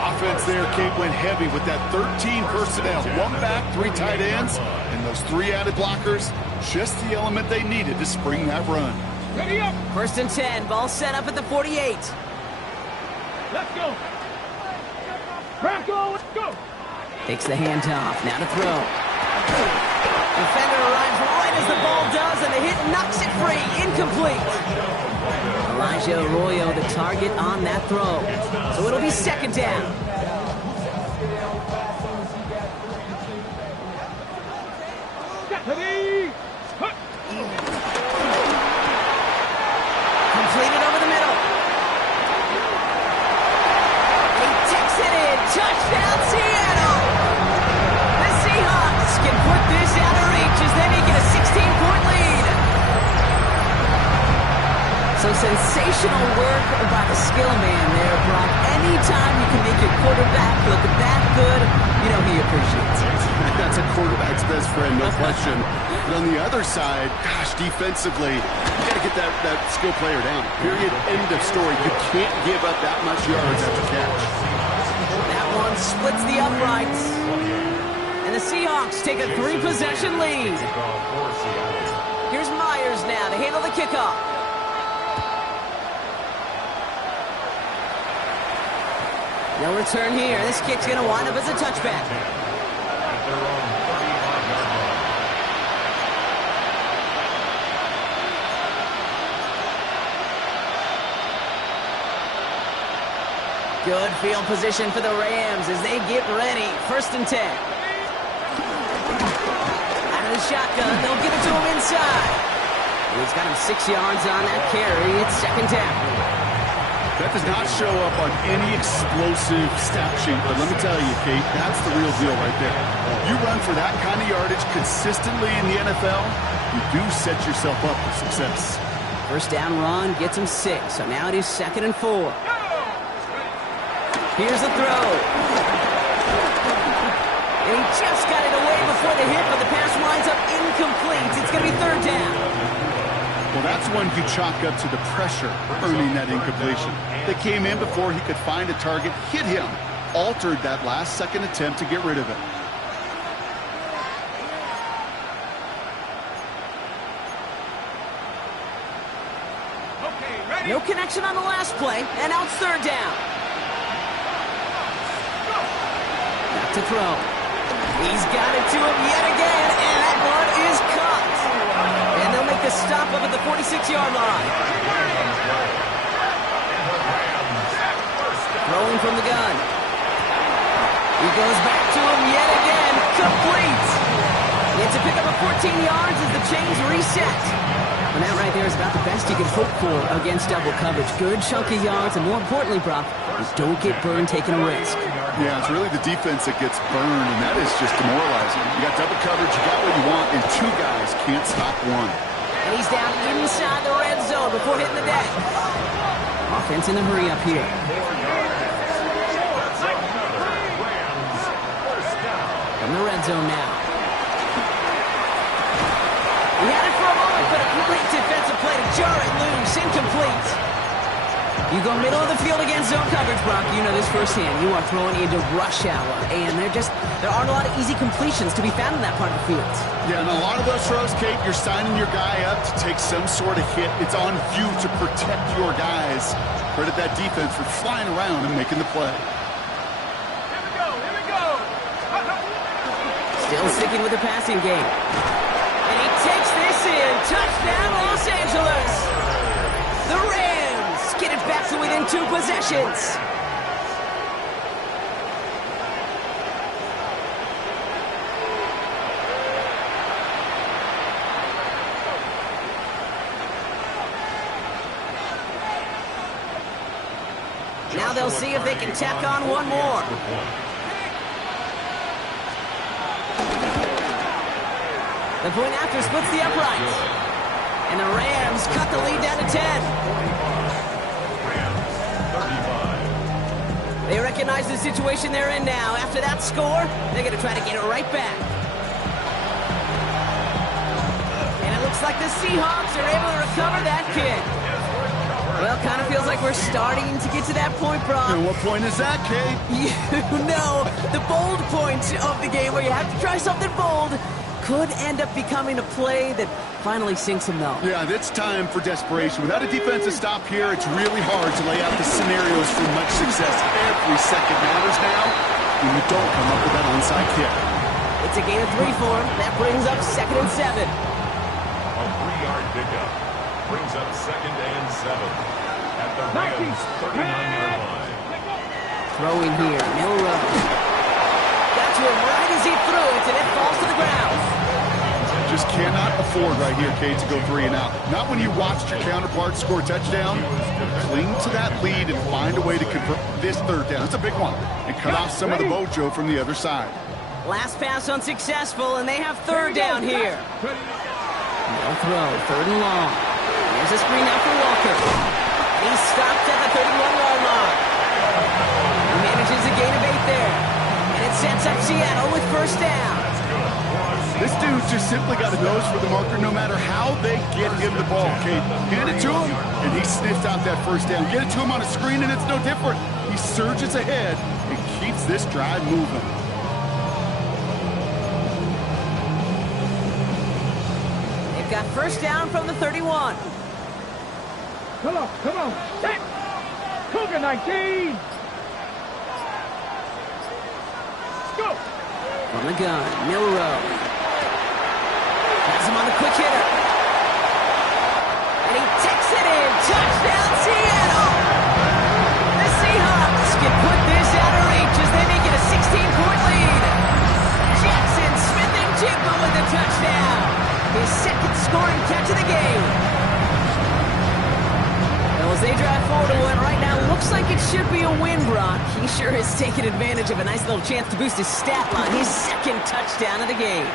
Offense there, Kate, went heavy with that 13 personnel. 1 back, 3 tight ends, and those 3 added blockers. Just the element they needed to spring that run. Ready up. First and 10, ball set up at the 48. Let's go. Bronco, let's go. Takes the handoff, now to throw. Defender arrives right as the ball does, and the hit knocks it free. Incomplete. Elijah Arroyo, the target on that throw. So it'll be 2nd down. Ready. Completed over the middle. He takes it in. Touchdown, Seattle. The Seahawks can put this out of reach as they make it a 16-point lead. So sensational work by the skill man there, Brock. Anytime you can make your quarterback look that good, you know he appreciates it. That's a quarterback's best friend, no question. But on the other side, gosh, defensively, you got to get that skill player down. Period. End of story. You can't give up that much yards after catch. That one splits the uprights. And the Seahawks take a 3-possession lead. Here's Myers now to handle the kickoff. No return here. This kick's going to wind up as a touchback. Good field position for the Rams as they get ready. First and 10. Out of the shotgun, they'll give it to him inside. He's got him 6 yards on that carry. It's 2nd down. That does not show up on any explosive stat sheet, but let me tell you, Kate, that's the real deal right there. You run for that kind of yardage consistently in the NFL, you do set yourself up for success. First down run gets him 6, so now it is 2nd and 4. Here's the throw. And he just got it away before the hit, but the pass winds up incomplete. It's going to be 3rd down. Well, that's one you chalk up to the pressure earning that incompletion. They came in before he could find a target, hit him, altered that last-second attempt to get rid of it. Okay, ready. No connection on the last play, and now it's 3rd down. Back to throw. He's got it to him yet again, and that one is caught. And they'll make the stop up at the 46-yard line. Throwing from the gun. He goes back to him yet again. Complete. It's a pickup of 14 yards as the chains reset. And that right there is about the best you can hope for against double coverage. Good chunky yards, and more importantly, Brock, you don't get burned taking a risk. Yeah, it's really the defense that gets burned, and that is just demoralizing. You got double coverage, you got what you want, and 2 guys can't stop one. And he's down inside the red zone before hitting the deck. Offense in the hurry up here. In the red zone now. He had it for a moment, but a great defensive play to jar it loose. Incomplete. You go middle of the field against zone coverage, Brock. You know this firsthand. You are throwing into rush hour, and there aren't a lot of easy completions to be found in that part of the field. Yeah, and a lot of those throws, Kate, you're signing your guy up to take some sort of hit. It's on you to protect your guys. Credit that defense for flying around and making the play. Here we go, here we go. Still sticking with the passing game. And he takes this in. Touchdown, Los Angeles. The Rams get it back to within 2 possessions. Now they'll see if they can tack on one more. The point after splits the uprights. And the Rams cut the lead down to 10. They recognize the situation they're in now. After that score, they're going to try to get it right back. And it looks like the Seahawks are able to recover that kick. Well, kind of feels like we're starting to get to that point, Brock. And what point is that, Kate? You know, the bold point of the game where you have to try something bold could end up becoming a play that finally sinks them, though. Yeah, it's time for desperation. Without a defensive stop here, it's really hard to lay out the scenarios for much success. Every second matters now when you don't come up with that onside kick. It's a gain of 3 for him. That brings up 2nd and 7. A 3-yard pickup brings up 2nd and 7 at the Rams' 39-yard line. Throwing here, Milrow. Got to him right as he threw it, and it falls to the ground. Just cannot afford right here, Kate, to go 3 and out. Not when you watched your counterpart score a touchdown. Cling to that lead and find a way to convert this 3rd down. It's a big one. And cut off some of the mojo from the other side. Last pass unsuccessful, and they have 3rd down here. No throw, 3rd and long. Here's a screen out for Walker. He's stopped at the 31-yard line. He manages a gain of 8 there. And it sets up Seattle with 1st down. This dude just simply got a nose for the marker no matter how they get him the ball, Kate. Hand it to him, and he sniffs out that 1st down. Get it to him on a screen, and it's no different. He surges ahead and keeps this drive moving. They've got 1st down from the 31. Come on, set. Cougar 19. Go. From the gun, Milrow. Has him on the quick hitter. And he takes it in. Touchdown, Seattle! The Seahawks can put this out of reach as they make it a 16-point lead. Jackson Smith and Jigba with the touchdown. His 2nd scoring catch of the game. Well, as they drive forward to one right now, looks like it should be a win, Brock. He sure has taken advantage of a nice little chance to boost his stat line. His 2nd touchdown of the game.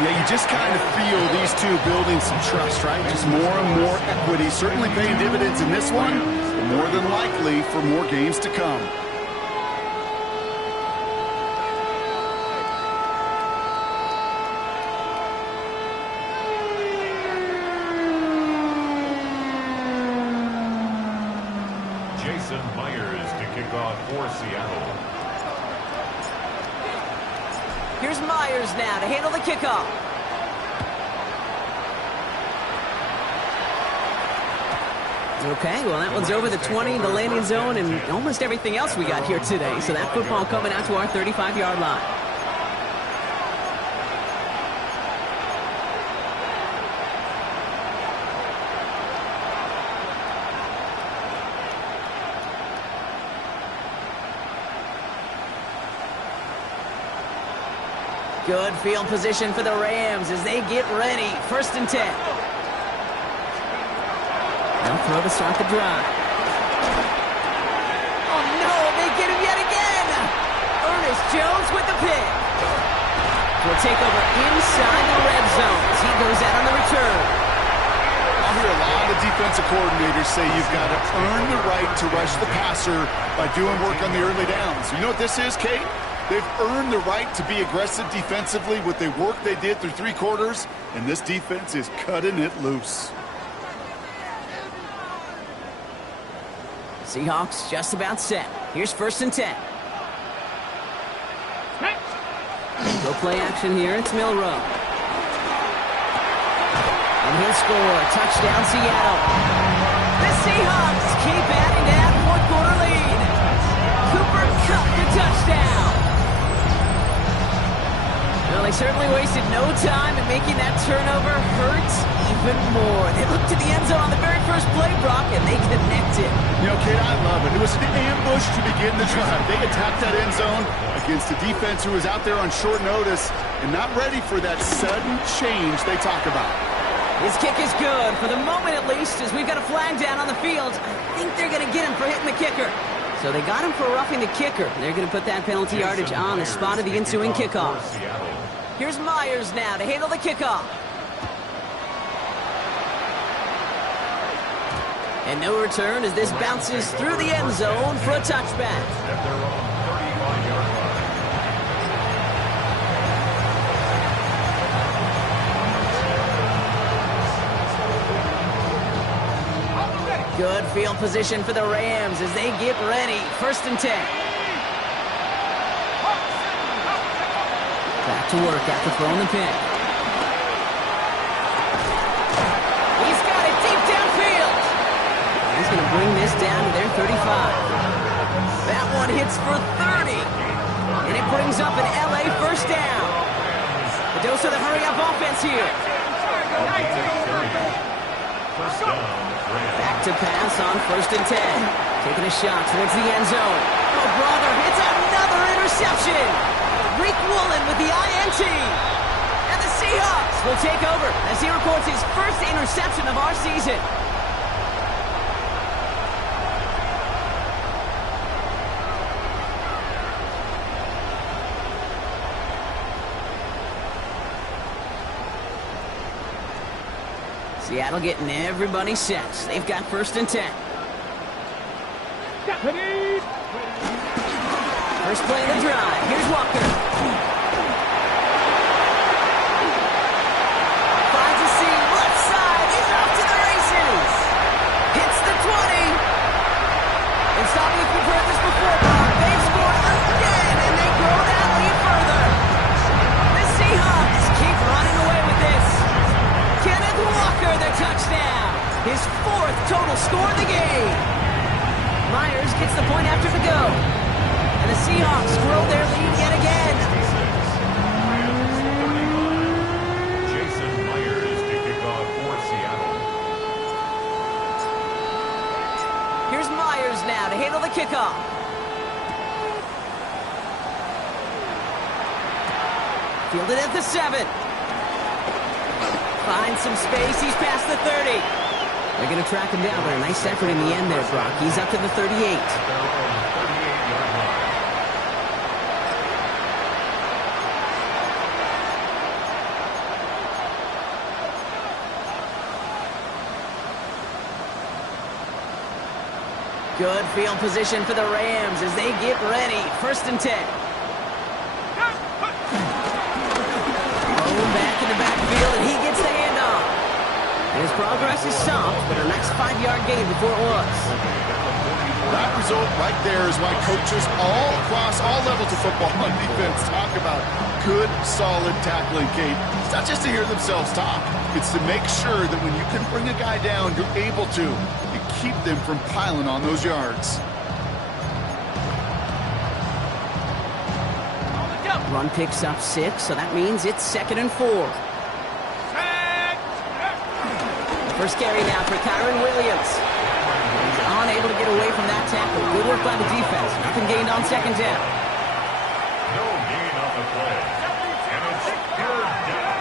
Yeah, you just kind of feel these two building some trust, right? Just more and more equity. Certainly paying dividends in this one, but more than likely for more games to come. Myers to kick off for Seattle. Here's Myers now to handle the kickoff. Okay, well, that one's over the 20, the landing zone, and almost everything else we got here today. So that football coming out to our 35-yard line. Good field position for the Rams as they get ready. 1st and 10. They'll throw to start the drive. Oh, no, they get him yet again. Ernest Jones with the pick. Will take over inside the red zone as he goes out on the return. I'll hear a lot of defensive coordinators say you've got to earn the right to rush the passer by doing work on the early downs. You know what this is, Kate? They've earned the right to be aggressive defensively with the work they did through 3 quarters, and this defense is cutting it loose. Seahawks just about set. Here's 1st and 10. Go play action here. It's Milrow. And he'll score. Touchdown, Seattle. The Seahawks keep adding to that 4th quarter lead. Cooper Kupp the touchdown. Well, they certainly wasted no time in making that turnover hurt even more. They looked to the end zone on the very first play, Brock, and they connected. You know, Kate, I love it. It was an ambush to begin the drive. They attacked that end zone against a defense who was out there on short notice and not ready for that sudden change they talk about. His kick is good, for the moment at least, as we've got a flag down on the field. I think they're going to get him for hitting the kicker. So they got him for roughing the kicker. They're going to put that penalty yardage on the spot of the ensuing kickoff. Here's Myers now to handle the kickoff. And no return as this bounces through the end zone for a touchback. At their own 35-yard line. Good field position for the Rams as they get ready. 1st and 10. Back to work after throwing the pick. He's got it deep downfield. He's going to bring this down to their 35. That one hits for 30. And it brings up an LA 1st down. The dose of the hurry-up offense here. First down. Back to pass on 1st and 10. Taking a shot towards the end zone. Oh, brother, it's another interception. Rick Woolen with the INT. And the Seahawks will take over as he records his 1st interception of our season. Seattle getting everybody set. They've got 1st and 10. First play of the drive. Here's Walker. Finds a seam. Left side. He's off to the races. Hits the 20. And stop me if you've heard this before, Bob. They've scored again, and they grow that lead further. The Seahawks keep running away with this. Kenneth Walker, the touchdown. His 4th total score of the game. Myers gets the point after the go. And the Seahawks grow their lead yet again. Jason Myers to kick off for Seattle. Here's Myers now to handle the kickoff. Fielded at the 7. Finds some space. He's past the 30. They're going to track him down, but a nice effort in the end there, Brock. He's up to the 38. At their own 38-yard line. Good field position for the Rams as they get ready. 1st and 10. Oh, back in the backfield, and he gets the handoff. And his progress is stopped, but a nice 5-yard gain before it was. That result right there is why coaches all across all levels of football on defense talk about good, solid tackling, Kate. It's not just to hear themselves talk. It's to make sure that when you can bring a guy down, you're able to and keep them from piling on those yards. Run picks up 6, so that means it's 2nd and 4. First carry now for Kyron Williams. He's unable to get away from that tackle. Good work by the defense. Nothing gained on 2nd down. No gain on the play. And it's 3rd down.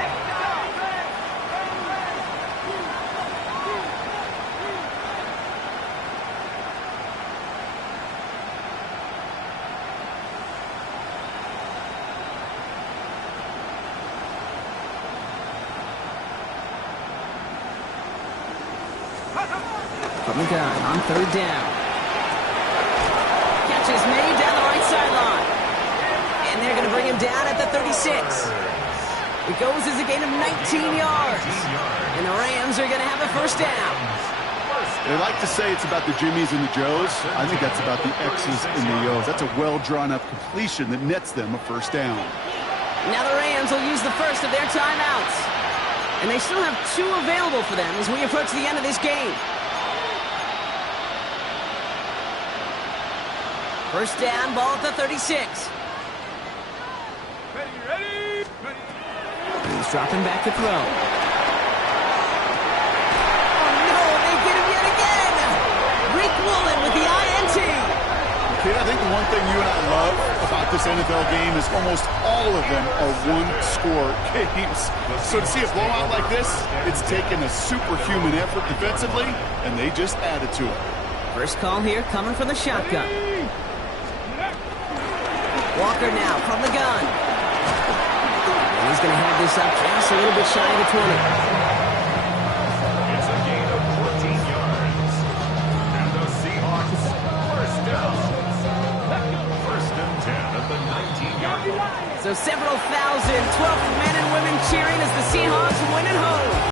From the gun on 3rd down. Catch is made down the right sideline. And they're going to bring him down at the 36. It goes as a gain of 19 yards. And the Rams are going to have a first down. They like to say it's about the Jimmies and the Joes. I think that's about the X's and the O's. That's a well-drawn-up completion that nets them a first down. Now the Rams will use the first of their timeouts. And they still have 2 available for them as we approach the end of this game. First down, ball at the 36. Ready. He's dropping back to throw. Oh no, they get him yet again! Rick Woolen with the INT. Kid, I think the one thing you and I love about this NFL game is almost all of them are one-score games. So to see a blowout like this, it's taken a superhuman effort defensively, and they just added to it. First call here coming from the shotgun. Walker now from the gun. And he's going to have this up just a little bit shy of the 20. It's a gain of 14 yards. And the Seahawks, first down. First and 10 at the 19-yard line. So several thousand 12th men and women cheering as the